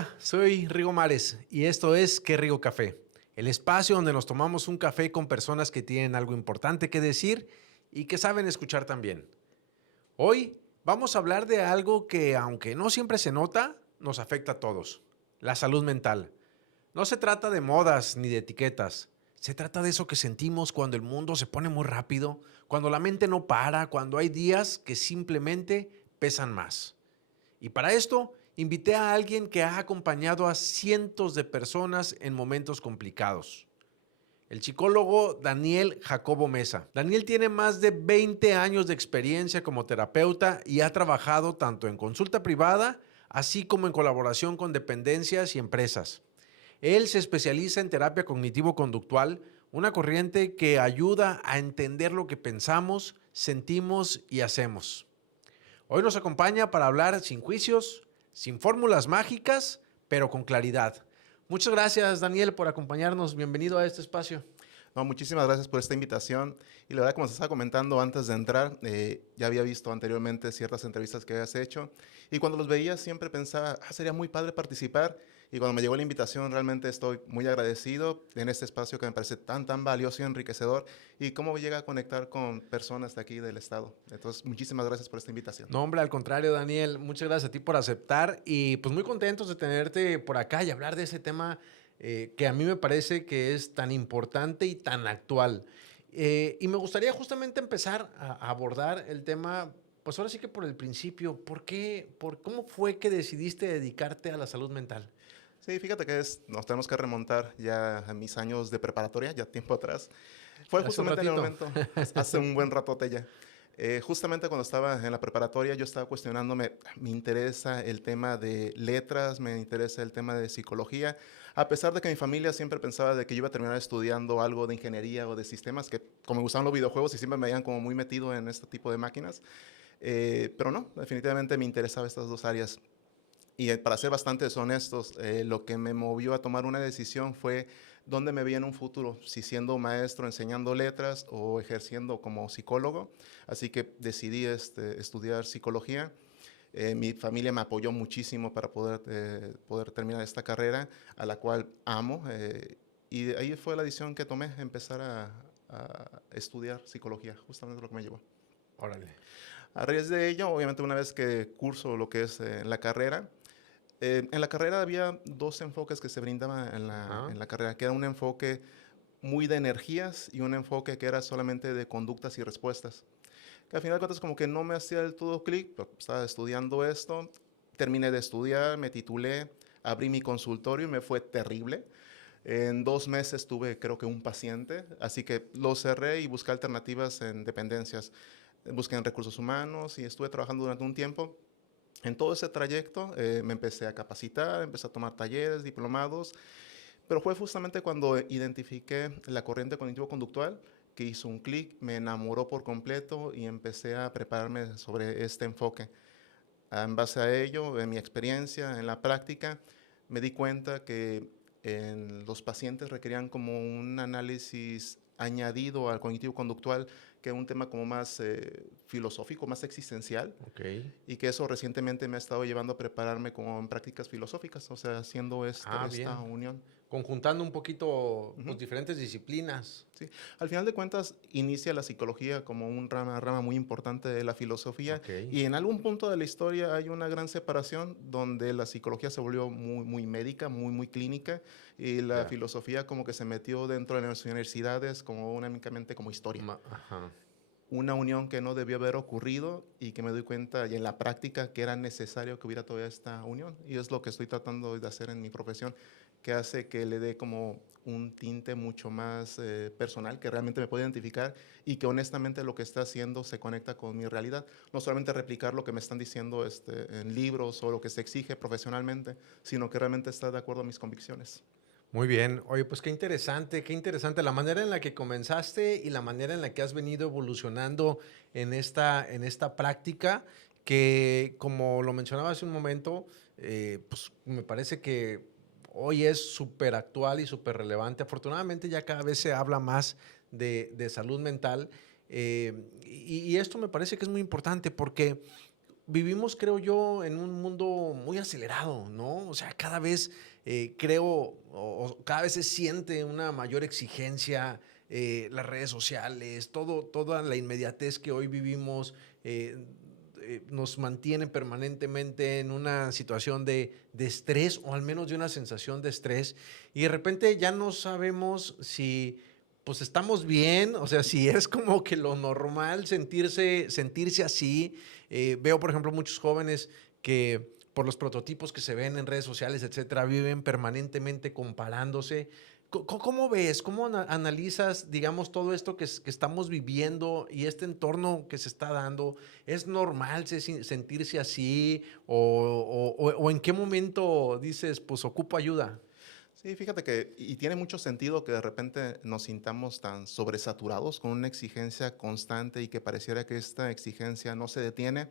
Hola, soy Rigo Mares y esto es Qué Rigo Café, el espacio donde nos tomamos un café con personas que tienen algo importante que decir y que saben escuchar también. Hoy vamos a hablar de algo que, aunque no siempre se nota, nos afecta a todos, la salud mental. No se trata de modas ni de etiquetas, se trata de eso que sentimos cuando el mundo se pone muy rápido, cuando la mente no para, cuando hay días que simplemente pesan más. Y para esto, invité a alguien que ha acompañado a cientos de personas en momentos complicados. El psicólogo Daniel Jacobo Mesa. Daniel tiene más de 20 años de experiencia como terapeuta y ha trabajado tanto en consulta privada, así como en colaboración con dependencias y empresas. Él se especializa en terapia cognitivo-conductual, una corriente que ayuda a entender lo que pensamos, sentimos y hacemos. Hoy nos acompaña para hablar sin juicios, sin fórmulas mágicas, pero con claridad. Muchas gracias, Daniel, por acompañarnos. Bienvenido a este espacio. No, muchísimas gracias por esta invitación. Y la verdad, como se estaba comentando antes de entrar, ya había visto anteriormente ciertas entrevistas que habías hecho. Y cuando los veía siempre pensaba, sería muy padre participar. Y cuando me llegó la invitación, realmente estoy muy agradecido en este espacio que me parece tan valioso y enriquecedor. Y cómo llega a conectar con personas de aquí del estado. Entonces, muchísimas gracias por esta invitación. No, hombre, al contrario, Daniel, muchas gracias a ti por aceptar y pues muy contentos de tenerte por acá y hablar de ese tema que a mí me parece que es tan importante y tan actual. Y me gustaría justamente empezar a abordar el tema, pues ahora sí que por el principio. ¿Por qué? ¿Cómo fue que decidiste dedicarte a la salud mental? Sí, fíjate que nos tenemos que remontar ya a mis años de preparatoria, ya tiempo atrás. Fue Hace un justamente en el ratito. momento, hace un buen ratote ya. Justamente cuando estaba en la preparatoria, yo estaba cuestionándome, me interesa el tema de letras, me interesa el tema de psicología, a pesar de que mi familia siempre pensaba de que yo iba a terminar estudiando algo de ingeniería o de sistemas, que como me gustaban los videojuegos y siempre me veían como muy metido en este tipo de máquinas, pero no, definitivamente me interesaba estas dos áreas. Y para ser bastante honestos, lo que me movió a tomar una decisión fue dónde me veía en un futuro, si siendo maestro enseñando letras o ejerciendo como psicólogo. Así que decidí estudiar psicología. Mi familia me apoyó muchísimo para poder terminar esta carrera, a la cual amo. Y ahí fue la decisión que tomé, empezar a estudiar psicología, justamente lo que me llevó. Órale. A raíz de ello, obviamente una vez que curso lo que es la carrera, en la carrera había dos enfoques que se brindaban Ajá. en la carrera, que era un enfoque muy de energías y un enfoque que era solamente de conductas y respuestas. Que al final de cuentas como que no me hacía del todo clic, pero estaba estudiando esto, terminé de estudiar, me titulé, abrí mi consultorio y me fue terrible. En 2 meses tuve creo que un paciente, así que lo cerré y busqué alternativas en dependencias. Busqué en recursos humanos y estuve trabajando durante un tiempo. En todo ese trayecto me empecé a capacitar, empecé a tomar talleres, diplomados, pero fue justamente cuando identifiqué la corriente cognitivo-conductual que hizo un clic, me enamoró por completo y empecé a prepararme sobre este enfoque. En base a ello, en mi experiencia, en la práctica, me di cuenta que los pacientes requerían como un análisis añadido al cognitivo-conductual, que es un tema como más filosófico, más existencial, Ok. y que eso recientemente me ha estado llevando a prepararme como en prácticas filosóficas, o sea, haciendo Ah, esta bien. unión. Conjuntando un poquito, pues, Ujú. diferentes disciplinas. Sí. Al final de cuentas, inicia la psicología como un rama muy importante de la filosofía Ok. y en algún punto de la historia hay una gran separación donde la psicología se volvió muy médica, muy clínica y la Ya. filosofía como que se metió dentro de las universidades como únicamente como historia. Ajá. Una unión que no debió haber ocurrido y que me doy cuenta y en la práctica que era necesario que hubiera toda esta unión. Y es lo que estoy tratando de hacer en mi profesión, que hace que le dé como un tinte mucho más personal, que realmente me puede identificar y que honestamente lo que está haciendo se conecta con mi realidad. No solamente replicar lo que me están diciendo en libros o lo que se exige profesionalmente, sino que realmente está de acuerdo a mis convicciones. Muy bien. Oye, pues qué interesante la manera en la que comenzaste y la manera en la que has venido evolucionando en esta práctica que, como lo mencionaba hace un momento, pues me parece que hoy es súper actual y súper relevante. Afortunadamente ya cada vez se habla más de salud mental y esto me parece que es muy importante porque vivimos, creo yo, en un mundo muy acelerado, ¿no? O sea, cada vez creo o cada vez se siente una mayor exigencia, las redes sociales, toda la inmediatez que hoy vivimos nos mantiene permanentemente en una situación de estrés o al menos de una sensación de estrés y de repente ya no sabemos si pues estamos bien, o sea, si es como que lo normal sentirse así. Veo, por ejemplo, muchos jóvenes que por los prototipos que se ven en redes sociales, etcétera, viven permanentemente comparándose. ¿Cómo ves? ¿Cómo analizas, digamos, todo esto que estamos viviendo y este entorno que se está dando? ¿Es normal sentirse así? ¿O en qué momento dices, pues ocupo ayuda? Sí, fíjate que, y tiene mucho sentido que de repente nos sintamos tan sobresaturados con una exigencia constante y que pareciera que esta exigencia no se detiene,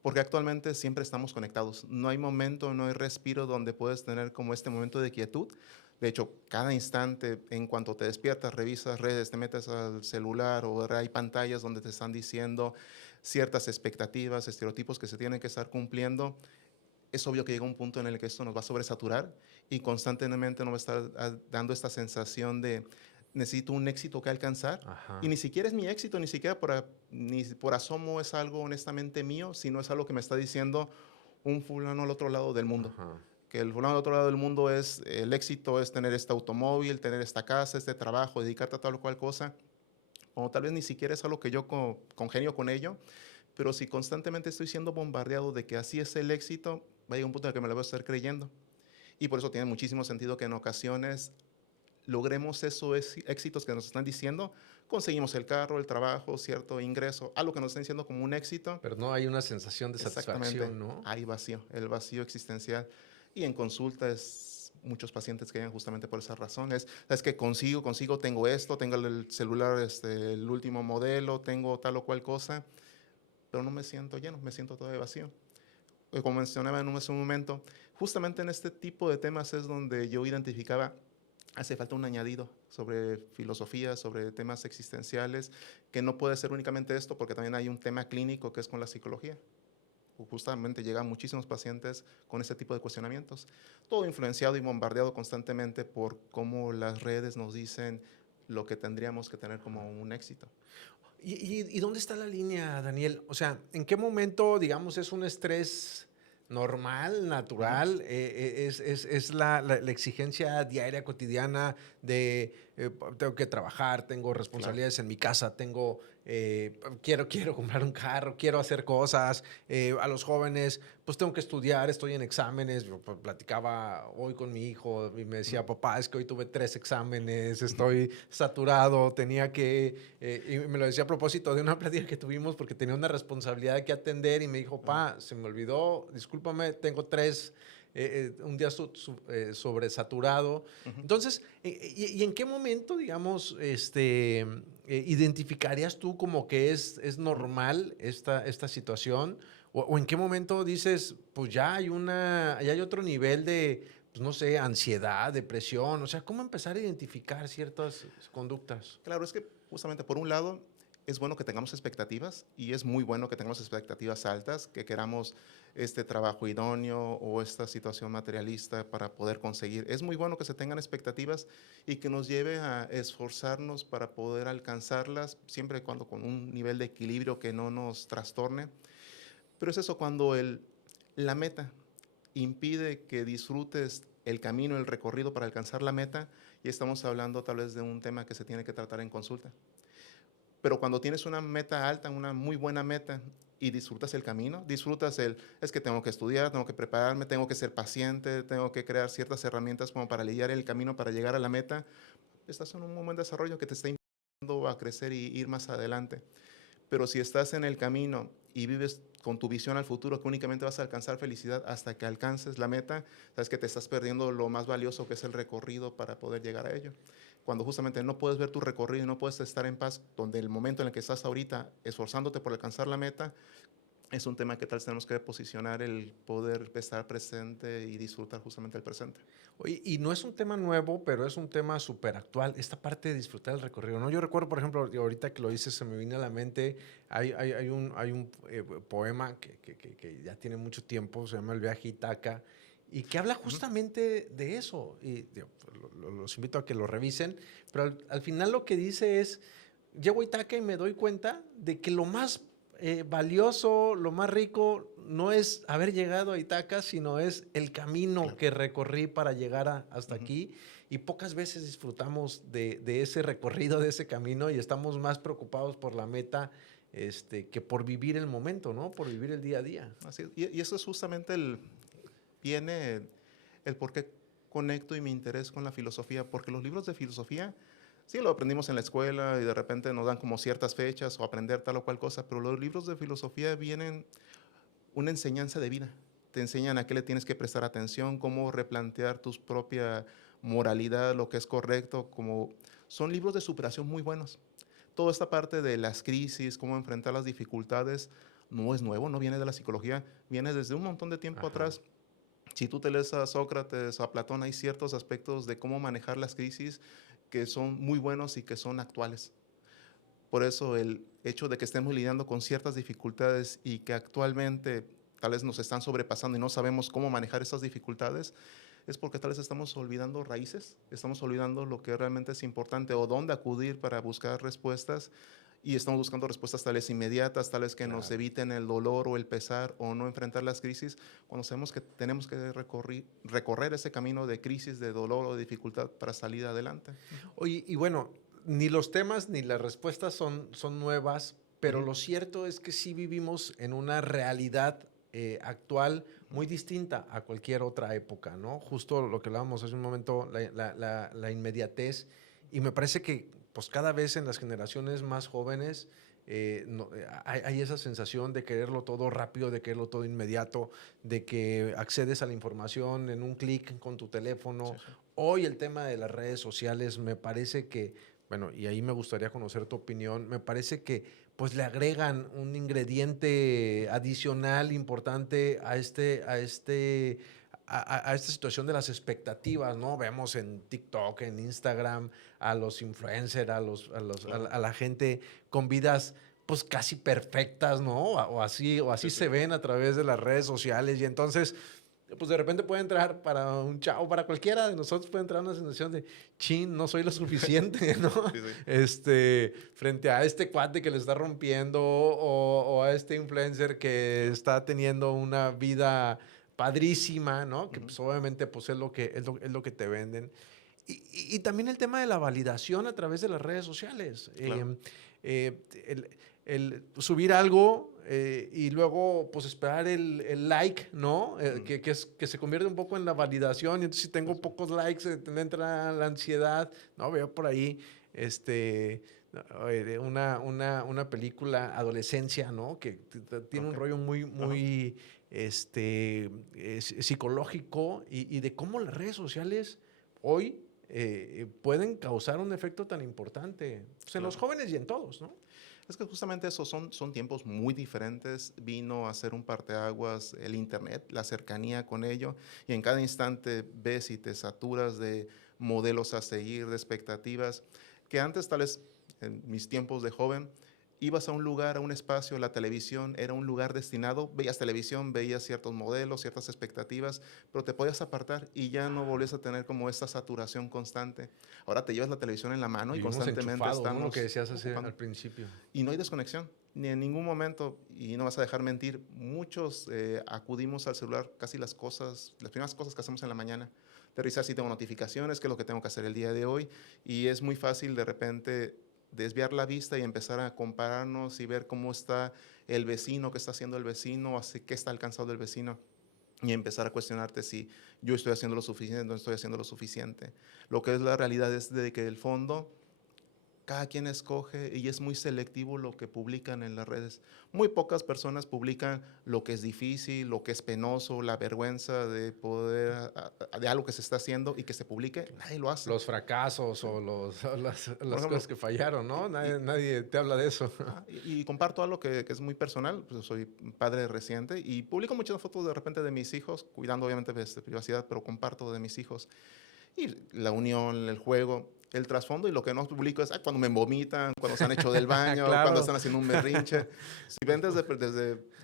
porque actualmente siempre estamos conectados. No hay momento, no hay respiro donde puedes tener como este momento de quietud. De hecho, cada instante, en cuanto te despiertas, revisas redes, te metes al celular o hay pantallas donde te están diciendo ciertas expectativas, estereotipos que se tienen que estar cumpliendo. Es obvio que llega un punto en el que esto nos va a sobresaturar y constantemente nos va a estar dando esta sensación de necesito un éxito que alcanzar. Y Ajá, ni siquiera es mi éxito, ni siquiera ni por asomo es algo honestamente mío, sino es algo que me está diciendo un fulano al otro lado del mundo. ajá. Que el fulano al otro lado del mundo es, el éxito es tener este automóvil, tener esta casa, este trabajo, dedicarte a tal o cual cosa. O tal vez ni siquiera es algo que yo congenio con ello, pero si constantemente estoy siendo bombardeado de que así es el éxito, va a llegar un punto en el que me lo voy a estar creyendo. Y por eso tiene muchísimo sentido que en ocasiones logremos esos éxitos que nos están diciendo, conseguimos el carro, el trabajo, cierto ingreso, algo que nos están diciendo como un éxito. Pero no hay una sensación de Exactamente, satisfacción, ¿no? hay vacío, el vacío existencial. Y en consulta es muchos pacientes que llegan justamente por esa razón. Es que consigo, tengo esto, tengo el celular, el último modelo, tengo tal o cual cosa, pero no me siento lleno, me siento todavía vacío. Como mencionaba en un momento, justamente en este tipo de temas es donde yo identificaba, hace falta un añadido sobre filosofía, sobre temas existenciales, que no puede ser únicamente esto, porque también hay un tema clínico que es con la psicología. Justamente llegan muchísimos pacientes con este tipo de cuestionamientos, todo influenciado y bombardeado constantemente por cómo las redes nos dicen lo que tendríamos que tener como un éxito. ¿Y dónde está la línea, Daniel? O sea, ¿en qué momento, digamos, es un estrés normal, Ujú, natural? Es la exigencia diaria, cotidiana de tengo que trabajar, tengo claro. responsabilidades en mi casa, quiero comprar un carro, quiero hacer cosas. A los jóvenes, pues tengo que estudiar, estoy en exámenes. Yo, pues, platicaba hoy con mi hijo y me Ujú, decía, papá, es que hoy tuve 3 exámenes, ujú, estoy saturado, tenía que y me lo decía a propósito de una plática que tuvimos porque tenía una responsabilidad que atender y me dijo, claro. pa, se me olvidó, discúlpame, tengo tres, un día sobresaturado. Ujú. Entonces, ¿y en qué momento, digamos, identificarías tú como que es Ujú. normal esta situación? O en qué momento dices, pues ya hay otro nivel de, pues no sé, ansiedad, depresión? O sea, ¿cómo empezar a identificar ciertas conductas? Claro, es que justamente por un lado es bueno que tengamos expectativas y es muy bueno que tengamos expectativas altas, que queramos este trabajo idóneo o esta situación materialista para poder conseguir. Es muy bueno que se tengan expectativas y que nos lleve a esforzarnos para poder alcanzarlas, siempre y cuando con un nivel de equilibrio que no nos trastorne. Pero es eso cuando la meta impide que disfrutes el camino, el recorrido para alcanzar la meta, y estamos hablando tal vez de un tema que se tiene que tratar en consulta. Pero cuando tienes una meta alta, una muy buena meta, y disfrutas el camino, es que tengo que estudiar, tengo que prepararme, tengo que ser paciente, tengo que crear ciertas herramientas como para lidiar el camino para llegar a la meta, estás en un muy buen desarrollo que te está invitando a crecer y ir más adelante. Pero si estás en el camino y vives con tu visión al futuro que únicamente vas a alcanzar felicidad hasta que alcances la meta, sabes que te estás perdiendo lo más valioso que es el recorrido para poder llegar a ello. Cuando justamente no puedes ver tu recorrido y no puedes estar en paz, donde el momento en el que estás ahorita esforzándote por alcanzar la meta, es un tema que tal vez tenemos que posicionar el poder estar presente y disfrutar justamente el presente. Oye, y no es un tema nuevo, pero es un tema súper actual, esta parte de disfrutar el recorrido, ¿no? Yo recuerdo, por ejemplo, ahorita que lo dices, se me viene a la mente, hay un poema que ya tiene mucho tiempo, se llama El viaje a Ítaca, y que habla Ujú. justamente de eso. Y digo, los invito a que lo revisen, pero al final lo que dice es, llego a Ítaca y me doy cuenta de que lo más valioso, lo más rico, no es haber llegado a Ítaca, sino es el camino Claro. que recorrí para llegar hasta Ujú. aquí. Y pocas veces disfrutamos de ese recorrido, de ese camino, y estamos más preocupados por la meta que por vivir el momento, ¿no? Por vivir el día a día. Así es. Y eso es justamente viene el por qué conecto y mi interés con la filosofía, porque los libros de filosofía, sí lo aprendimos en la escuela y de repente nos dan como ciertas fechas o aprender tal o cual cosa, pero los libros de filosofía vienen una enseñanza de vida. Te enseñan a qué le tienes que prestar atención, cómo replantear tu propia moralidad, lo que es correcto, como son libros de superación muy buenos. Toda esta parte de las crisis, cómo enfrentar las dificultades, no es nuevo, no viene de la psicología, viene desde un montón de tiempo Ajá. atrás. Si tú te lees a Sócrates, a Platón, hay ciertos aspectos de cómo manejar las crisis que son muy buenos y que son actuales. Por eso el hecho de que estemos lidiando con ciertas dificultades y que actualmente tal vez nos están sobrepasando y no sabemos cómo manejar esas dificultades, es porque tal vez estamos olvidando raíces, estamos olvidando lo que realmente es importante o dónde acudir para buscar respuestas y estamos buscando respuestas tal vez inmediatas, tal vez que nos Claro. eviten el dolor o el pesar o no enfrentar las crisis, cuando sabemos que tenemos que recorrer ese camino de crisis, de dolor o de dificultad para salir adelante. Oye, y bueno, ni los temas ni las respuestas son nuevas, pero Ujú, lo cierto es que sí vivimos en una realidad actual muy distinta a cualquier otra época, ¿no? Justo lo que hablábamos hace un momento, la inmediatez, y me parece que pues cada vez en las generaciones más jóvenes hay esa sensación de quererlo todo rápido, de quererlo todo inmediato, de que accedes a la información en un clic con tu teléfono. sí, sí. Hoy el tema de las redes sociales me parece que, bueno, y ahí me gustaría conocer tu opinión, me parece que pues le agregan un ingrediente adicional importante a esta situación de las expectativas, ¿no? Vemos en TikTok, en Instagram, a los influencers, Claro. a la gente con vidas pues casi perfectas, ¿no? O Sí, así sí. se ven a través de las redes sociales y entonces pues de repente puede entrar para un chavo, para cualquiera de nosotros puede entrar una sensación de, chin, no soy lo suficiente, ¿no? Sí, sí. Frente a este cuate que le está rompiendo o a este influencer que está teniendo una vida padrísima, ¿no? Que Ujú, pues obviamente pues es lo que te venden. Y también el tema de la validación a través de las redes sociales. claro. Eh, el, el subir algo y luego pues esperar el like, ¿no? Mm, Que se convierte un poco en la validación. Y entonces si sí, tengo sí. pocos likes, me entra la ansiedad. No, veo por ahí este, de una película Adolescencia, ¿no? Que tiene un Ok. rollo muy, Ajá. muy psicológico y de cómo las redes sociales hoy pueden causar un efecto tan importante pues, en los Claro. jóvenes y en todos, ¿no? Es que justamente eso son tiempos muy diferentes. Vino a ser un parteaguas el Internet, la cercanía con ello, y en cada instante ves y te saturas de modelos a seguir, de expectativas, que antes tal vez en mis tiempos de joven, ibas a un lugar, a un espacio, la televisión era un lugar destinado, veías televisión, veías ciertos modelos, ciertas expectativas, pero te podías apartar y ya no volvías a tener como esta saturación constante. Ahora te llevas la televisión en la mano y Vivimos constantemente enchufados, ¿no? Lo que estamos decías ocupando. al principio. Y no hay desconexión, ni en ningún momento, y no vas a dejar mentir, muchos acudimos al celular casi las primeras cosas que hacemos en la mañana, de revisar si tengo notificaciones, qué es lo que tengo que hacer el día de hoy, y es muy fácil de repente desviar la vista y empezar a compararnos y ver cómo está el vecino, qué está haciendo el vecino, así qué está alcanzando el vecino, y empezar a cuestionarte si yo estoy haciendo lo suficiente o no estoy haciendo lo suficiente. Lo que es la realidad es de que el fondo cada quien escoge y es muy selectivo lo que publican en las redes. Muy pocas personas publican lo que es difícil, lo que es penoso, la vergüenza de poder, de algo que se está haciendo y que se publique. Nadie lo hace. Los fracasos o o Por las cosas ejemplo, que fallaron, ¿no? y, Nadie te habla de eso. y comparto algo que es muy personal. Pues soy padre reciente y publico muchas fotos de repente de mis hijos, cuidando obviamente de privacidad, pero comparto de mis hijos. Y la unión, el juego, el trasfondo, y lo que no publico es cuando me vomitan, cuando se han hecho del baño, cuando Claro. están haciendo un berrinche. Si ven desde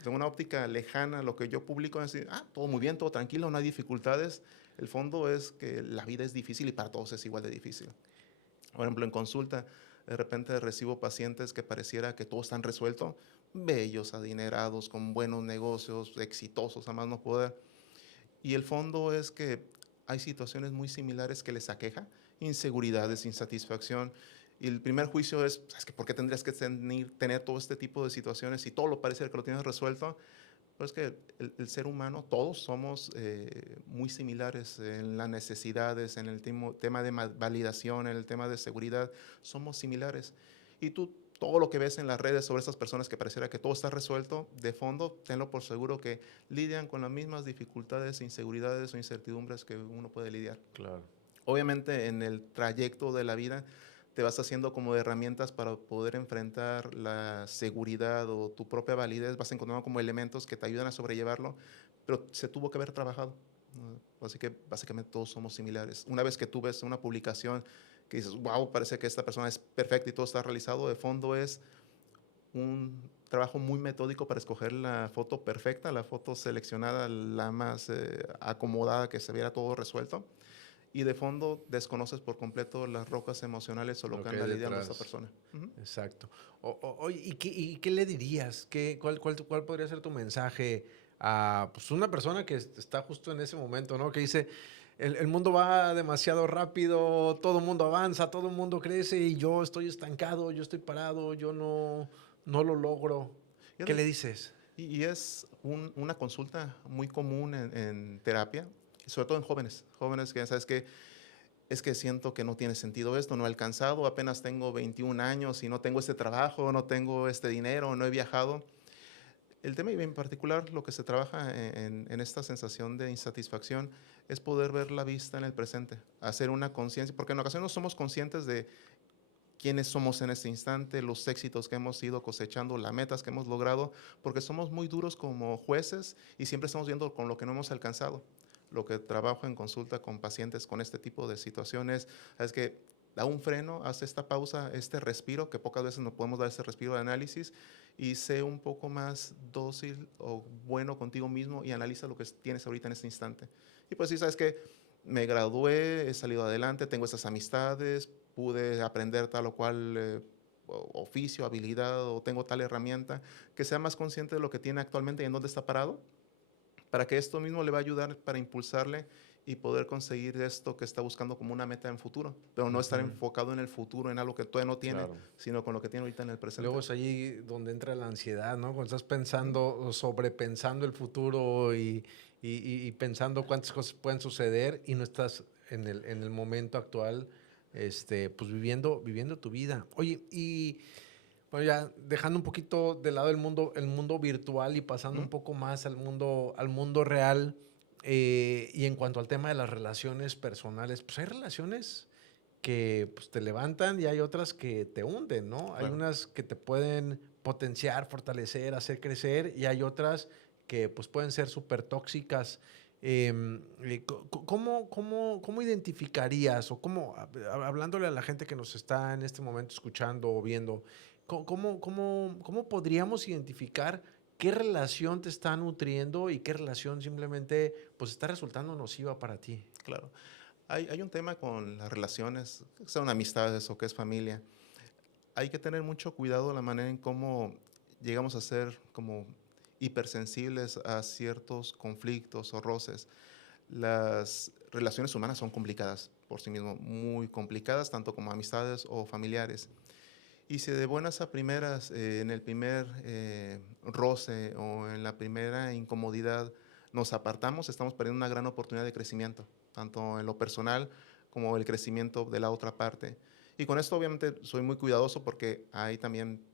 de una óptica lejana, lo que yo publico es decir, todo muy bien, todo tranquilo, no hay dificultades. El fondo es que la vida es difícil y para todos es igual de difícil. Por ejemplo, en consulta, de repente recibo pacientes que pareciera que todo están resuelto, bellos, adinerados, con buenos negocios, exitosos, a más no poder. Y el fondo es que hay situaciones muy similares que les aqueja, inseguridades, insatisfacción. Y el primer juicio es que ¿por qué tendrías que tener todo este tipo de situaciones si todo lo parece que lo tienes resuelto? Pues que el ser humano, todos somos muy similares en las necesidades, en el tema de validación, en el tema de seguridad, somos similares. Y tú, todo lo que ves en las redes sobre esas personas que pareciera que todo está resuelto, de fondo, tenlo por seguro que lidian con las mismas dificultades, inseguridades o incertidumbres que uno puede lidiar. Claro. Obviamente en el trayecto de la vida te vas haciendo como herramientas para poder enfrentar la seguridad o tu propia validez, vas encontrando como elementos que te ayudan a sobrellevarlo, pero se tuvo que haber trabajado, ¿no? Así que básicamente todos somos similares. Una vez que tú ves una publicación que dices, wow, parece que esta persona es perfecta y todo está realizado, de fondo es un trabajo muy metódico para escoger la foto perfecta, la foto seleccionada, la más acomodada, que se viera todo resuelto. Y de fondo desconoces por completo las rocas emocionales o lo Lo que que hay anda lidiando esta detrás. persona. Ujú. Exacto. Oye, y qué le dirías? ¿Cuál podría ser tu mensaje a pues, una persona que está justo en ese momento, ¿no? Que dice, el mundo va demasiado rápido, todo el mundo avanza, todo el mundo crece y yo estoy estancado, yo estoy parado, yo no lo logro. ¿Qué le Fíjate, dices? y es una consulta muy común en terapia, sobre todo en jóvenes. Jóvenes que, ¿sabes qué? Es que siento que no tiene sentido esto, no he alcanzado, apenas tengo 21 años y no tengo este trabajo, no tengo este dinero, no he viajado. El tema y en particular lo que se trabaja en esta sensación de insatisfacción es poder ver la vista en el presente, hacer una conciencia, porque en ocasiones no somos conscientes de quiénes somos en este instante, los éxitos que hemos ido cosechando, las metas que hemos logrado, porque somos muy duros como jueces y siempre estamos viendo con lo que no hemos alcanzado. Lo que trabajo en consulta con pacientes con este tipo de situaciones es que da un freno, haz esta pausa, este respiro, que pocas veces nos podemos dar ese respiro de análisis, y sé un poco más dócil o bueno contigo mismo y analiza lo que tienes ahorita en este instante. Y pues sí, sabes que me gradué, he salido adelante, tengo esas amistades, pude aprender tal o cual oficio, habilidad o tengo tal herramienta, que sea más consciente de lo que tiene actualmente y en dónde está parado, para que esto mismo le va a ayudar para impulsarle y poder conseguir esto que está buscando como una meta en futuro, pero no estar Ujú, enfocado en el futuro, en algo que todavía no tiene, claro. sino con lo que tiene ahorita en el presente. Luego es allí donde entra la ansiedad, ¿no? Cuando estás Ujú. pensando o sobrepensando el futuro y pensando cuántas cosas pueden suceder y no estás en el momento actual, pues viviendo tu vida. Oye, y bueno, ya dejando un poquito de lado el mundo virtual y pasando un Ujú. poco más al mundo real, y en cuanto al tema de las relaciones personales, pues hay relaciones que pues, te levantan y hay otras que te hunden, ¿no? Hay Claro. unas que te pueden potenciar, fortalecer, hacer crecer y hay otras que pues, pueden ser súper tóxicas. ¿Cómo identificarías o hablándole a la gente que nos está en este momento escuchando o viendo, cómo podríamos identificar qué relación te está nutriendo y qué relación simplemente pues está resultando nociva para ti? Claro. Hay un tema con las relaciones, que son amistades o que es familia. Hay que tener mucho cuidado la manera en cómo llegamos a ser como hipersensibles a ciertos conflictos o roces. Las relaciones humanas son complicadas por sí mismo, muy complicadas, tanto como amistades o familiares. Y si de buenas a primeras, en el primer roce o en la primera incomodidad nos apartamos, estamos perdiendo una gran oportunidad de crecimiento, tanto en lo personal como el crecimiento de la otra parte. Y con esto obviamente soy muy cuidadoso porque hay también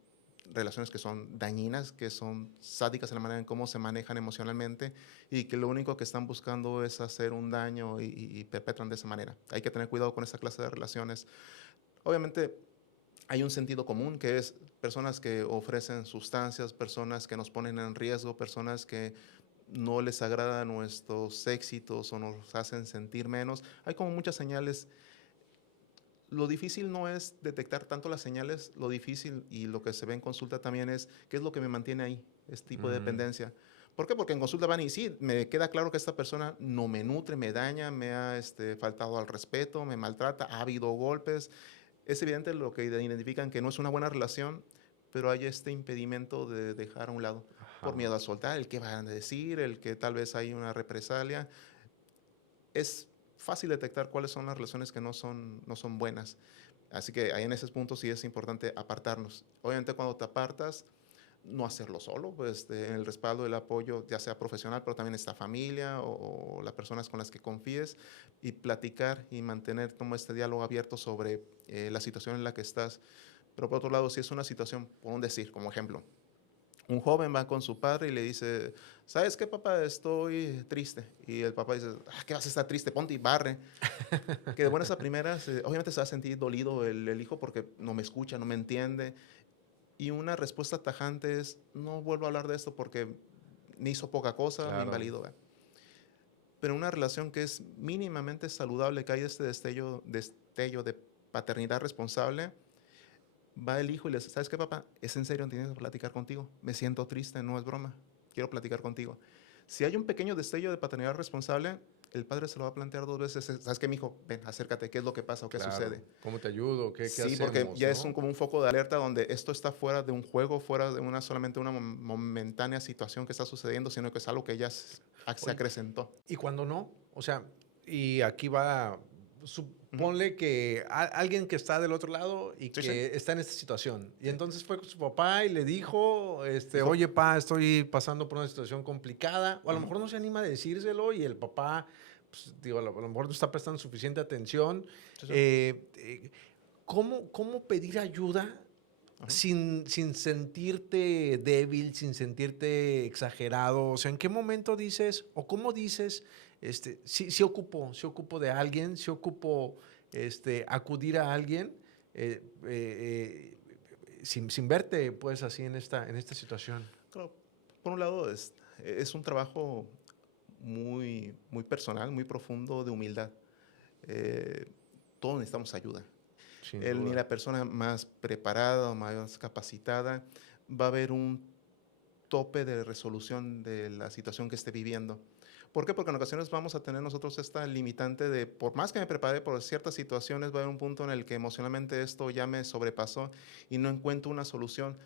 relaciones que son dañinas, que son sádicas en la manera en cómo se manejan emocionalmente y que lo único que están buscando es hacer un daño y perpetran de esa manera. Hay que tener cuidado con esta clase de relaciones. Obviamente hay un sentido común que es personas que ofrecen sustancias, personas que nos ponen en riesgo, personas que no les agradan nuestros éxitos o nos hacen sentir menos. Hay como muchas señales. Lo difícil no es detectar tanto las señales, lo difícil y lo que se ve en consulta también es qué es lo que me mantiene ahí, este tipo de Mm, dependencia. ¿Por qué? Porque en consulta van y sí, me queda claro que esta persona no me nutre, me daña, me ha faltado al respeto, me maltrata, ha habido golpes. Es evidente lo que identifican que no es una buena relación, pero hay este impedimento de dejar a un lado por ajá. miedo a soltar, el que van a decir, el que tal vez hay una represalia. Es fácil detectar cuáles son las relaciones que no son buenas. Así que ahí en ese punto sí es importante apartarnos. Obviamente cuando te apartas, no hacerlo solo, pues en el respaldo, el apoyo, ya sea profesional, pero también esta familia o las personas con las que confíes y platicar y mantener como este diálogo abierto sobre la situación en la que estás. Pero por otro lado, si es una situación, por un decir, como ejemplo, un joven va con su padre y le dice, ¿sabes qué, papá? Estoy triste. Y el papá dice, ¿qué vas a estar triste? Ponte y barre. Que de buenas a primeras, obviamente se va a sentir dolido el hijo porque no me escucha, no me entiende. Y una respuesta tajante es, no vuelvo a hablar de esto porque me hizo poca cosa, me Claro. invalidó. Pero una relación que es mínimamente saludable, que hay este destello de paternidad responsable, va el hijo y le dice, ¿sabes qué, papá? Es en serio, tienes que platicar contigo. Me siento triste, no es broma. Quiero platicar contigo. Si hay un pequeño destello de paternidad responsable, el padre se lo va a plantear dos veces. ¿Sabes qué, mijo? Ven, acércate, ¿qué es lo que pasa o qué Claro. sucede? ¿Cómo te ayudo? ¿Qué Sí, porque hacemos, ya es no? como un foco de alerta donde esto está fuera de un juego, fuera de solamente una momentánea situación que está sucediendo, sino que es algo que ya se Oye, acrecentó. ¿y cuando no? O sea, y aquí va, Ujú. suponle que alguien que está del otro lado y Sí, sí. que está en esta situación. Y Sí. entonces fue con su papá y le dijo, Dijo, oye, pa, estoy pasando por una situación complicada. O a lo ujú, mejor no se anima a decírselo y el papá, pues, digo, a lo mejor no está prestando suficiente atención. sí, sí, ¿Cómo pedir ayuda ujú. sin sentirte débil, sin sentirte exagerado? O sea, ¿en qué momento dices o cómo dices, sí ocupo de alguien, sí ocupo acudir a alguien sin verte pues así en esta situación? Claro, por un lado es un trabajo muy personal, muy profundo de humildad. Eh, Todos necesitamos ayuda. Sin Ni duda. la persona más preparada o más capacitada va a haber un tope de resolución de la situación que esté viviendo. ¿Por qué? Porque en ocasiones vamos a tener nosotros esta limitante de, por más que me prepare por ciertas situaciones, va a haber un punto en el que emocionalmente esto ya me sobrepasó y no encuentro una solución.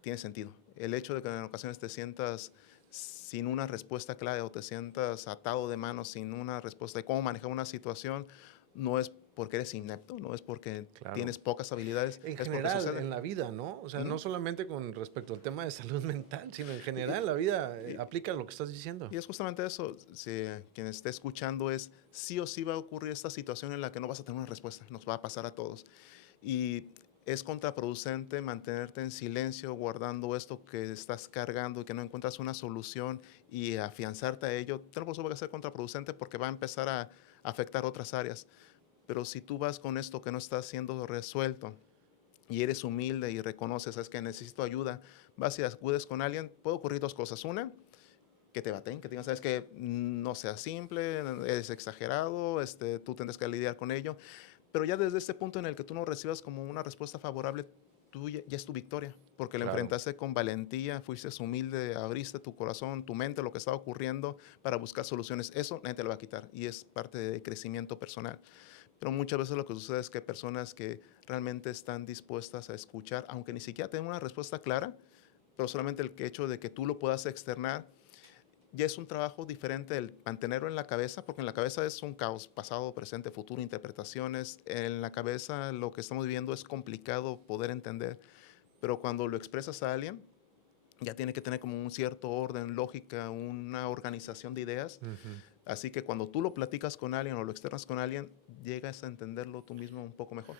Tiene sentido. El hecho de que en ocasiones te sientas sin una respuesta clara o te sientas atado de manos sin una respuesta de cómo manejar una situación, no es porque eres inepto, no es porque Claro. tienes pocas habilidades, En es porque general, sucede. en la vida, ¿no? O sea, Ujú. no solamente con respecto al tema de salud mental, sino en general en la vida Y, aplica lo que estás diciendo. Y es justamente eso, si quien esté escuchando es, sí o sí va a ocurrir esta situación en la que no vas a tener una respuesta, nos va a pasar a todos. Y es contraproducente mantenerte en silencio, guardando esto que estás cargando y que no encuentras una solución y afianzarte a ello. Te lo por supuesto va a ser contraproducente porque va a empezar a afectar otras áreas. Pero si tú vas con esto que no está siendo resuelto y eres humilde y reconoces, es que necesito ayuda, vas y acudes con alguien, puede ocurrir dos cosas. Una, que te baten, que te digan, sabes que no sea simple, es exagerado, tú tendrás que lidiar con ello, pero ya desde este punto en el que tú no recibas como una respuesta favorable, tú ya es tu victoria, porque la Claro. enfrentaste con valentía, fuiste humilde, abriste tu corazón, tu mente, lo que estaba ocurriendo para buscar soluciones. Eso nadie te lo va a quitar y es parte de crecimiento personal. Pero muchas veces lo que sucede es que personas que realmente están dispuestas a escuchar, aunque ni siquiera tengan una respuesta clara, pero solamente el hecho de que tú lo puedas externar, ya es un trabajo diferente el mantenerlo en la cabeza, porque en la cabeza es un caos, pasado, presente, futuro, interpretaciones. En la cabeza lo que estamos viviendo es complicado poder entender, pero cuando lo expresas a alguien, ya tiene que tener como un cierto orden, lógica, una organización de ideas. Ujú. Así que cuando tú lo platicas con alguien o lo externas con alguien, llegas a entenderlo tú mismo un poco mejor.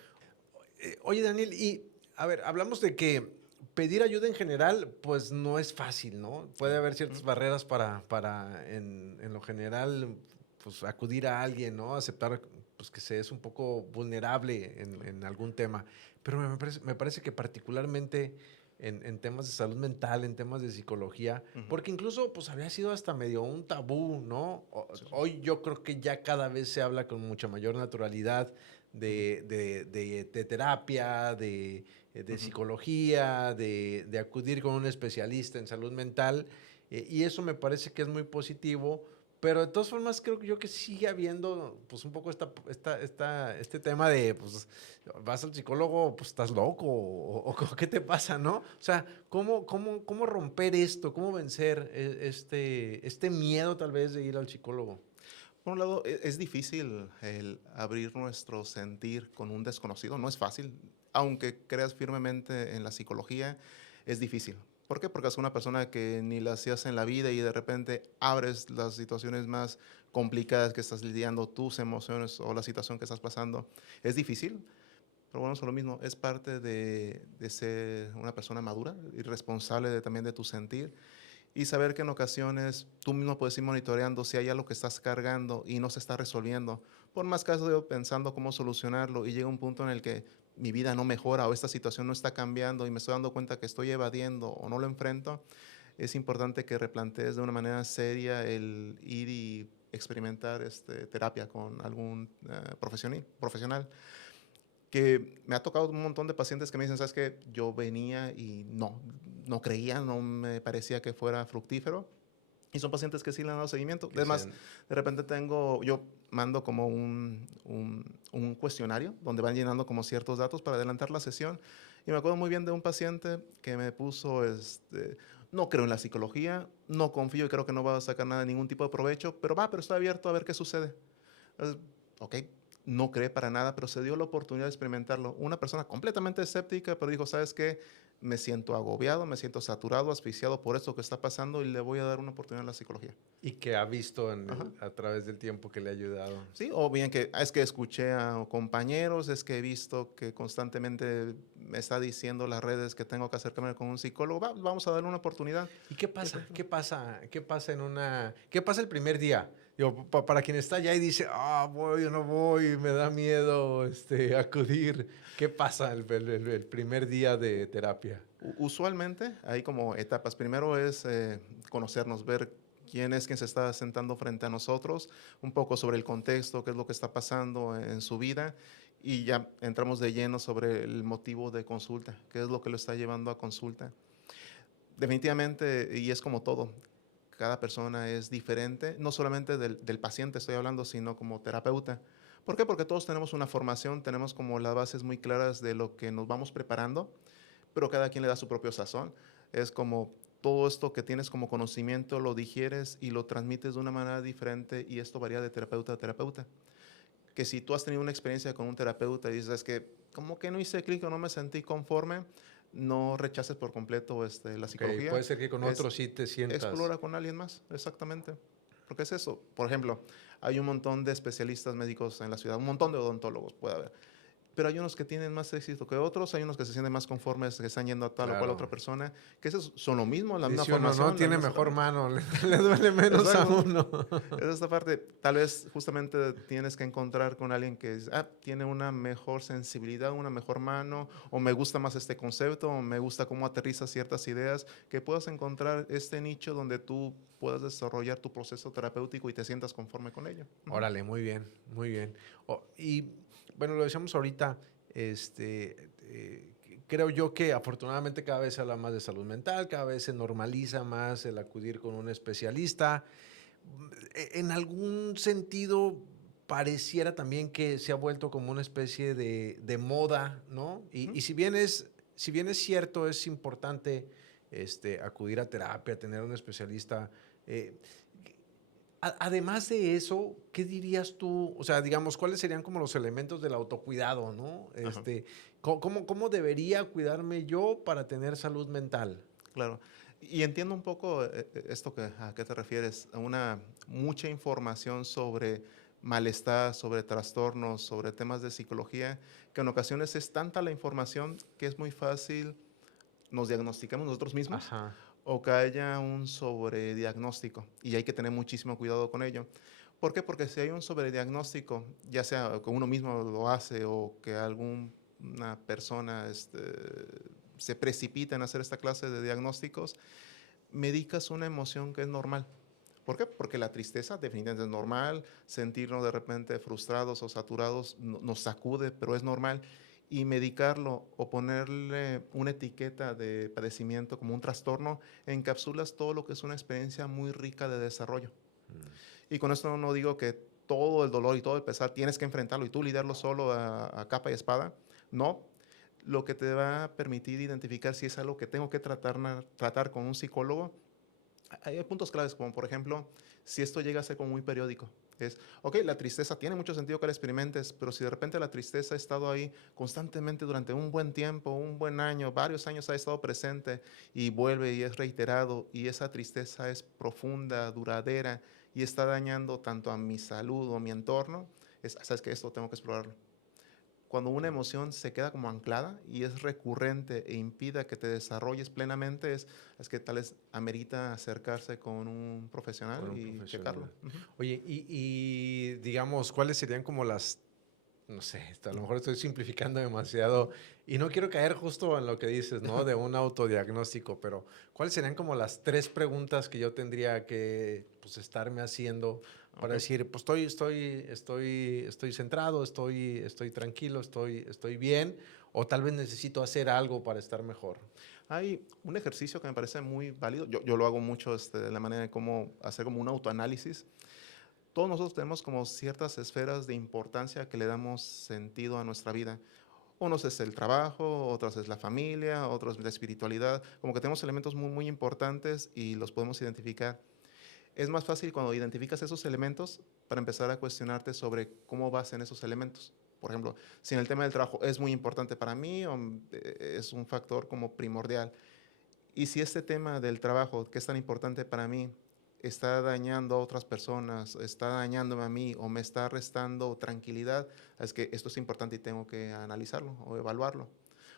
Oye, Daniel, y a ver, hablamos de que pedir ayuda en general, pues no es fácil, ¿no? Puede haber ciertas Ujú, barreras para en lo general, pues acudir a alguien, ¿no? Aceptar pues, que se es un poco vulnerable en algún tema. Pero me parece que particularmente en temas de salud mental, en temas de psicología, ujú. porque incluso pues había sido hasta medio un tabú, ¿no? Sí, sí. Hoy yo creo que ya cada vez se habla con mucha mayor naturalidad Ujú, de terapia, de ujú. psicología, de acudir con un especialista en salud mental, y eso me parece que es muy positivo, pero de todas formas creo que yo que sigue habiendo pues un poco este tema de pues vas al psicólogo, pues estás loco o qué te pasa, ¿no? O sea, ¿cómo romper esto? ¿Cómo vencer este miedo tal vez de ir al psicólogo? Por un lado, es difícil el abrir nuestro sentir con un desconocido, no es fácil. Aunque creas firmemente en la psicología, es difícil. ¿Por qué? Porque es una persona que ni la hacías en la vida y de repente abres las situaciones más complicadas que estás lidiando, tus emociones o la situación que estás pasando. Es difícil, pero bueno, eso es lo mismo. Es parte de ser una persona madura y responsable también de tu sentir. Y saber que en ocasiones tú mismo puedes ir monitoreando si hay algo que estás cargando y no se está resolviendo. Por más caso yo pensando cómo solucionarlo y llega un punto en el que mi vida no mejora o esta situación no está cambiando y me estoy dando cuenta que estoy evadiendo o no lo enfrento, es importante que replantees de una manera seria el ir y experimentar terapia con algún profesional que me ha tocado un montón de pacientes que me dicen, ¿sabes qué? Yo venía y no creía, no me parecía que fuera fructífero. Y son pacientes que sí le han dado seguimiento. Que Además, sean, de repente yo mando como un cuestionario donde van llenando como ciertos datos para adelantar la sesión. Y me acuerdo muy bien de un paciente que me puso, no creo en la psicología, no confío y creo que no va a sacar nada, ningún tipo de provecho, pero estoy abierto a ver qué sucede. Entonces, ok, no cree para nada, pero se dio la oportunidad de experimentarlo. Una persona completamente escéptica, pero dijo, ¿sabes qué? Me siento agobiado, me siento saturado, asfixiado por esto que está pasando y le voy a dar una oportunidad a la psicología. y que ha visto Ajá. a través del tiempo que le ha ayudado. Sí, o bien que es que escuché a compañeros, es que he visto que constantemente me está diciendo las redes que tengo que acercarme con un psicólogo. Vamos a darle una oportunidad. ¿Y qué Y pasa? efectivamente, ¿Qué pasa qué pasa el primer día? Digo, para quien está allá y dice, voy o no voy, me da miedo acudir. ¿Qué pasa el primer día de terapia? Usualmente hay como etapas. Primero es conocernos, ver quién es quien se está sentando frente a nosotros, un poco sobre el contexto, qué es lo que está pasando en su vida y ya entramos de lleno sobre el motivo de consulta, qué es lo que lo está llevando a consulta. Definitivamente, y es como todo, cada persona es diferente, no solamente del paciente estoy hablando, sino como terapeuta. ¿Por qué? Porque todos tenemos una formación, tenemos como las bases muy claras de lo que nos vamos preparando, pero cada quien le da su propio sazón. Es como todo esto que tienes como conocimiento lo digieres y lo transmites de una manera diferente y esto varía de terapeuta a terapeuta. Que si tú has tenido una experiencia con un terapeuta y dices que como que no hice clic o no me sentí conforme, no rechaces por completo la Ok, psicología, puede ser que con es otro sí te sientas. explora con alguien más, exactamente. Porque es eso. Por ejemplo, hay un montón de especialistas médicos en la ciudad, un montón de odontólogos puede haber, pero hay unos que tienen más éxito que otros, hay unos que se sienten más conformes, que están yendo a tal o cual Claro. otra persona, que esos son lo mismo, la misma Dice uno, no, formación, las tiene mismas mejor herramientas. mano, le duele menos a Exacto. uno. Es esta parte, tal vez justamente tienes que encontrar con alguien que tiene una mejor sensibilidad, una mejor mano, o me gusta más este concepto, o me gusta cómo aterriza ciertas ideas, que puedas encontrar este nicho donde tú puedas desarrollar tu proceso terapéutico y te sientas conforme con ello. Ujú. Órale, muy bien, muy bien. Y bueno, lo decíamos ahorita, creo yo que afortunadamente cada vez se habla más de salud mental, cada vez se normaliza más el acudir con un especialista. En algún sentido, pareciera también que se ha vuelto como una especie de moda, ¿no? Ujú. Y si bien es cierto, es importante acudir a terapia, tener un especialista. eh, Además de eso, ¿qué dirías tú? O sea, digamos, ¿cuáles serían como los elementos del autocuidado, ¿no? Ajá. ¿Cómo debería cuidarme yo para tener salud mental? Claro. Y entiendo un poco esto a qué te refieres, a una mucha información sobre malestar, sobre trastornos, sobre temas de psicología, que en ocasiones es tanta la información que es muy fácil nos diagnosticamos nosotros mismos Ajá. o que haya un sobrediagnóstico y hay que tener muchísimo cuidado con ello. ¿Por qué? Porque si hay un sobrediagnóstico, ya sea que uno mismo lo hace o que alguna persona se precipita en hacer esta clase de diagnósticos, medicas una emoción que es normal. ¿Por qué? Porque la tristeza definitivamente es normal, sentirnos de repente frustrados o saturados nos sacude, pero es normal. Y medicarlo o ponerle una etiqueta de padecimiento como un trastorno, encapsulas todo lo que es una experiencia muy rica de desarrollo. Mm. Y con esto no digo que todo el dolor y todo el pesar tienes que enfrentarlo y tú lidiarlo solo a capa y espada. No, lo que te va a permitir identificar si es algo que tengo que tratar con un psicólogo. Hay puntos claves, como por ejemplo, si esto llega a ser como muy periódico. Es, ok, la tristeza tiene mucho sentido que la experimentes, pero si de repente la tristeza ha estado ahí constantemente durante un buen tiempo, un buen año, varios años ha estado presente y vuelve y es reiterado y esa tristeza es profunda, duradera y está dañando tanto a mi salud o a mi entorno, sabes que esto tengo que explorarlo. Cuando una emoción se queda como anclada y es recurrente e impida que te desarrolles plenamente, es que tal vez amerita acercarse con un profesional Con un y checarlo. profesional. Oye, y digamos, ¿cuáles serían como las, no sé, a lo mejor estoy simplificando demasiado y no quiero caer justo en lo que dices, ¿no? De un autodiagnóstico, pero ¿cuáles serían como las 3 preguntas que yo tendría que, pues, estarme haciendo para Ok. decir, pues, estoy centrado, estoy tranquilo, estoy bien, o tal vez necesito hacer algo para estar mejor? Hay un ejercicio que me parece muy válido. Yo lo hago mucho de la manera de cómo hacer como un autoanálisis. Todos nosotros tenemos como ciertas esferas de importancia que le damos sentido a nuestra vida. Unos es el trabajo, otros es la familia, otros la espiritualidad. Como que tenemos elementos muy, muy importantes y los podemos identificar. Es más fácil cuando identificas esos elementos para empezar a cuestionarte sobre cómo vas en esos elementos. Por ejemplo, si en el tema del trabajo es muy importante para mí o es un factor como primordial. Y si este tema del trabajo, que es tan importante para mí, está dañando a otras personas, está dañándome a mí o me está restando tranquilidad, es que esto es importante y tengo que analizarlo o evaluarlo.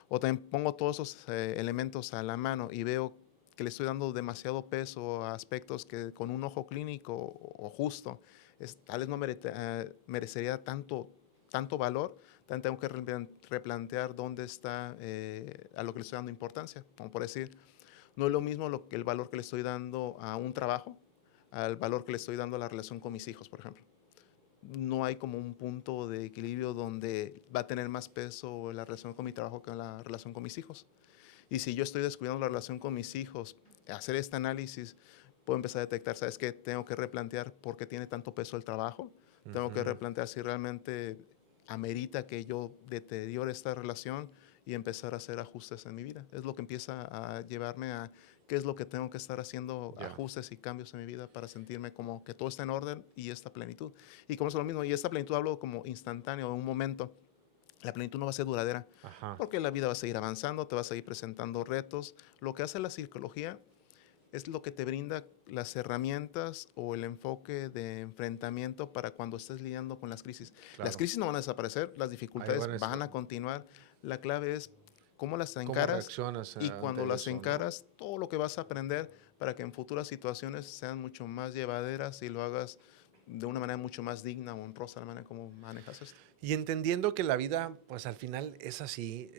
O también pongo todos esos elementos a la mano y veo que le estoy dando demasiado peso a aspectos que con un ojo clínico o justo, tal vez no merecería tanto valor, también tengo que replantear dónde está a lo que le estoy dando importancia. Como por decir, no es lo mismo el valor que le estoy dando a un trabajo al valor que le estoy dando a la relación con mis hijos, por ejemplo. No hay como un punto de equilibrio donde va a tener más peso la relación con mi trabajo que la relación con mis hijos. Y si yo estoy descuidando la relación con mis hijos, hacer este análisis, puedo empezar a detectar, ¿sabes qué? Tengo que replantear por qué tiene tanto peso el trabajo. Tengo que Ujú. replantear si realmente amerita que yo deteriore esta relación y empezar a hacer ajustes en mi vida. Es lo que empieza a llevarme a qué es lo que tengo que estar haciendo, Ya. ajustes y cambios en mi vida para sentirme como que todo está en orden y esta plenitud. Y como es lo mismo, y esta plenitud hablo como instantáneo, un momento. La plenitud no va a ser duradera, Ajá. porque la vida va a seguir avanzando, te vas a ir presentando retos. Lo que hace la psicología es lo que te brinda las herramientas o el enfoque de enfrentamiento para cuando estés lidiando con las crisis. Las Claro. crisis no van a desaparecer, las Ahí dificultades van a van estar. a continuar. La clave es cómo las ¿Cómo encaras reaccionas y cuando ante las eso, no? encaras, todo lo que vas a aprender para que en futuras situaciones sean mucho más llevaderas y lo hagas de una manera mucho más digna o honrosa la manera como manejas esto. Y entendiendo que la vida, pues al final es así,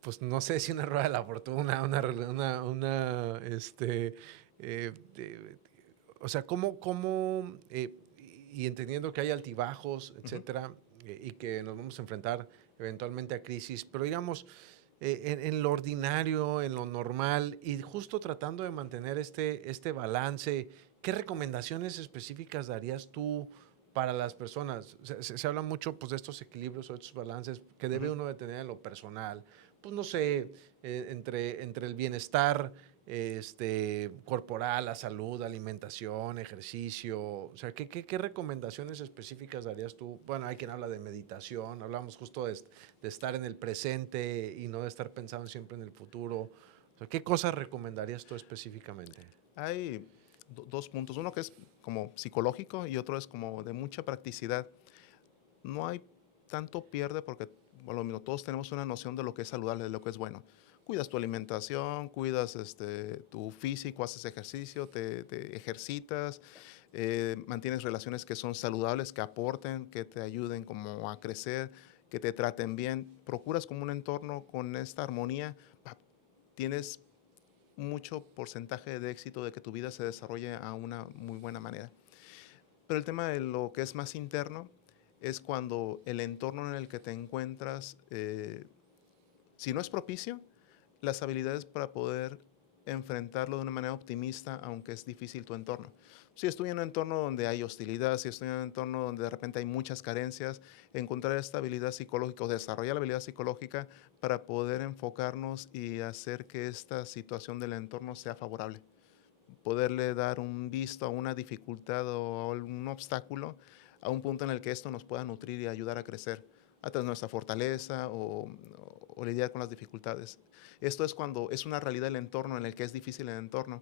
pues no sé si una rueda de la fortuna, o sea, y entendiendo que hay altibajos, Ujú. etcétera, y que nos vamos a enfrentar eventualmente a crisis, pero digamos, en lo ordinario, en lo normal, y justo tratando de mantener este balance, ¿qué recomendaciones específicas darías tú para las personas? Se habla mucho, pues, de estos equilibrios o estos balances que debe Ujú. uno de tener en lo personal, pues no sé, entre el bienestar corporal, la salud, alimentación, ejercicio, o sea, ¿qué recomendaciones específicas darías tú? Bueno, hay quien habla de meditación, hablamos justo de estar en el presente y no de estar pensando siempre en el futuro. O sea, ¿qué cosas recomendarías tú específicamente? Hay dos puntos. Uno que es como psicológico y otro es como de mucha practicidad. No hay tanto pierde porque, bueno, lo mismo, todos tenemos una noción de lo que es saludable, de lo que es bueno. Cuidas tu alimentación, cuidas tu físico, haces ejercicio, te ejercitas, mantienes relaciones que son saludables, que aporten, que te ayuden como a crecer, que te traten bien. Procuras como un entorno con esta armonía, tienes mucho porcentaje de éxito de que tu vida se desarrolle a una muy buena manera. Pero el tema de lo que es más interno es cuando el entorno en el que te encuentras, si no es propicio, las habilidades para poder enfrentarlo de una manera optimista, aunque es difícil tu entorno. Si estoy en un entorno donde hay hostilidad, si estoy en un entorno donde de repente hay muchas carencias, encontrar esta habilidad psicológica o desarrollar la habilidad psicológica para poder enfocarnos y hacer que esta situación del entorno sea favorable. Poderle dar un visto a una dificultad o a un obstáculo a un punto en el que esto nos pueda nutrir y ayudar a crecer a través de nuestra fortaleza o lidiar con las dificultades. Esto es cuando es una realidad el entorno en el que es difícil el entorno.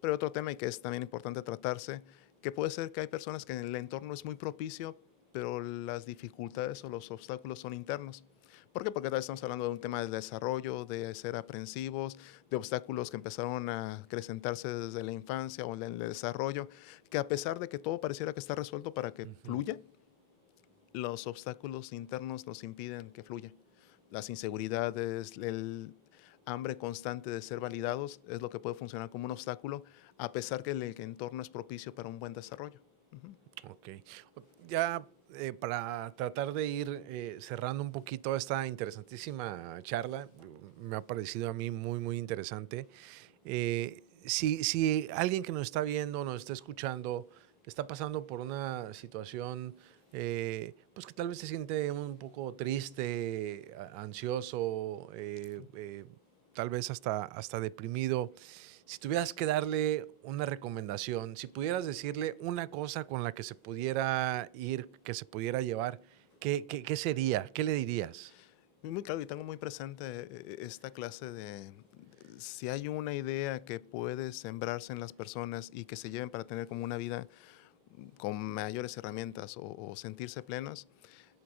Pero hay otro tema y que es también importante tratarse, que puede ser que hay personas que en el entorno es muy propicio, pero las dificultades o los obstáculos son internos. ¿Por qué? Porque tal vez estamos hablando de un tema de desarrollo, de ser aprensivos, de obstáculos que empezaron a acrecentarse desde la infancia o en el desarrollo, que a pesar de que todo pareciera que está resuelto para que fluya, los obstáculos internos nos impiden que fluya. Las inseguridades, el hambre constante de ser validados es lo que puede funcionar como un obstáculo, a pesar que el entorno es propicio para un buen desarrollo. Ok. Ya para tratar de ir cerrando un poquito esta interesantísima charla, me ha parecido a mí muy, muy interesante. Si alguien que nos está viendo, nos está escuchando, está pasando por una situación, pues que tal vez se siente un poco triste, ansioso, tal vez hasta deprimido, si tuvieras que darle una recomendación, si pudieras decirle una cosa con la que se pudiera ir, que se pudiera llevar, ¿qué sería? ¿Qué le dirías? Muy claro, y tengo muy presente esta clase de si hay una idea que puede sembrarse en las personas y que se lleven para tener como una vida con mayores herramientas o sentirse plenos,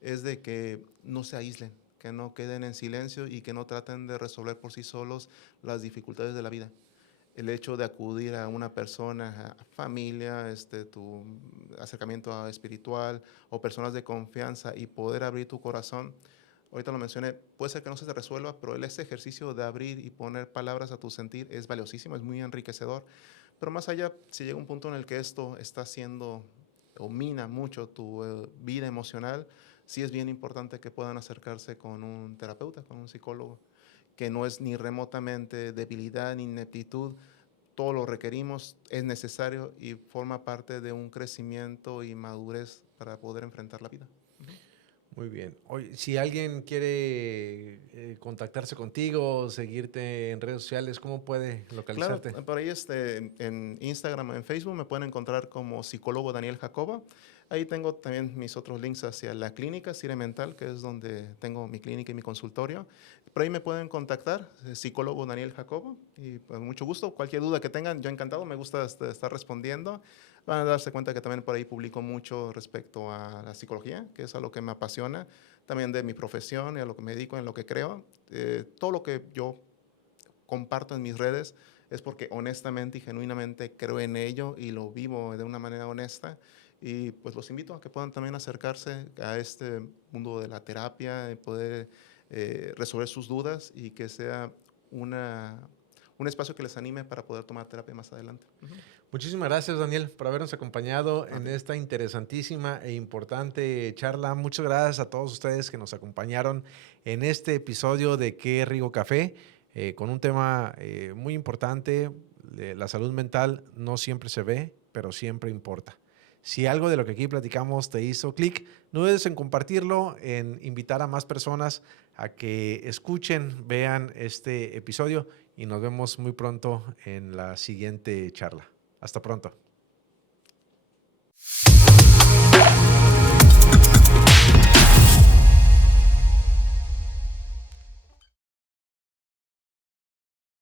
es de que no se aíslen, que no queden en silencio y que no traten de resolver por sí solos las dificultades de la vida. El hecho de acudir a una persona, a familia, tu acercamiento espiritual o personas de confianza y poder abrir tu corazón, ahorita lo mencioné, puede ser que no se te resuelva, pero ese ejercicio de abrir y poner palabras a tu sentir es valiosísimo, es muy enriquecedor. Pero más allá, si llega un punto en el que esto está haciendo o mina mucho tu vida emocional, sí es bien importante que puedan acercarse con un terapeuta, con un psicólogo, que no es ni remotamente debilidad ni ineptitud, todo lo requerimos, es necesario y forma parte de un crecimiento y madurez para poder enfrentar la vida. Muy bien. Oye, si alguien quiere contactarse contigo, seguirte en redes sociales, ¿cómo puede Claro, localizarte? por ahí en Instagram, en Facebook me pueden encontrar como psicólogo Daniel Jacoba. Ahí tengo también mis otros links hacia la clínica Cire Mental, que es donde tengo mi clínica y mi consultorio. Por ahí me pueden contactar, psicólogo Daniel Jacobo, y con mucho gusto, cualquier duda que tengan, yo encantado, me gusta estar respondiendo. Van a darse cuenta que también por ahí publico mucho respecto a la psicología, que es a lo que me apasiona, también de mi profesión y a lo que me dedico, en lo que creo. Todo lo que yo comparto en mis redes es porque honestamente y genuinamente creo en ello y lo vivo de una manera honesta. Y pues los invito a que puedan también acercarse a este mundo de la terapia, y poder resolver sus dudas y que sea un espacio que les anime para poder tomar terapia más adelante. Muchísimas gracias, Daniel, por habernos acompañado en esta interesantísima e importante charla. Muchas gracias a todos ustedes que nos acompañaron en este episodio de Qué Rico Café, con un tema muy importante. La salud mental no siempre se ve, pero siempre importa. Si algo de lo que aquí platicamos te hizo clic, no dudes en compartirlo, en invitar a más personas a que escuchen, vean este episodio y nos vemos muy pronto en la siguiente charla. Hasta pronto.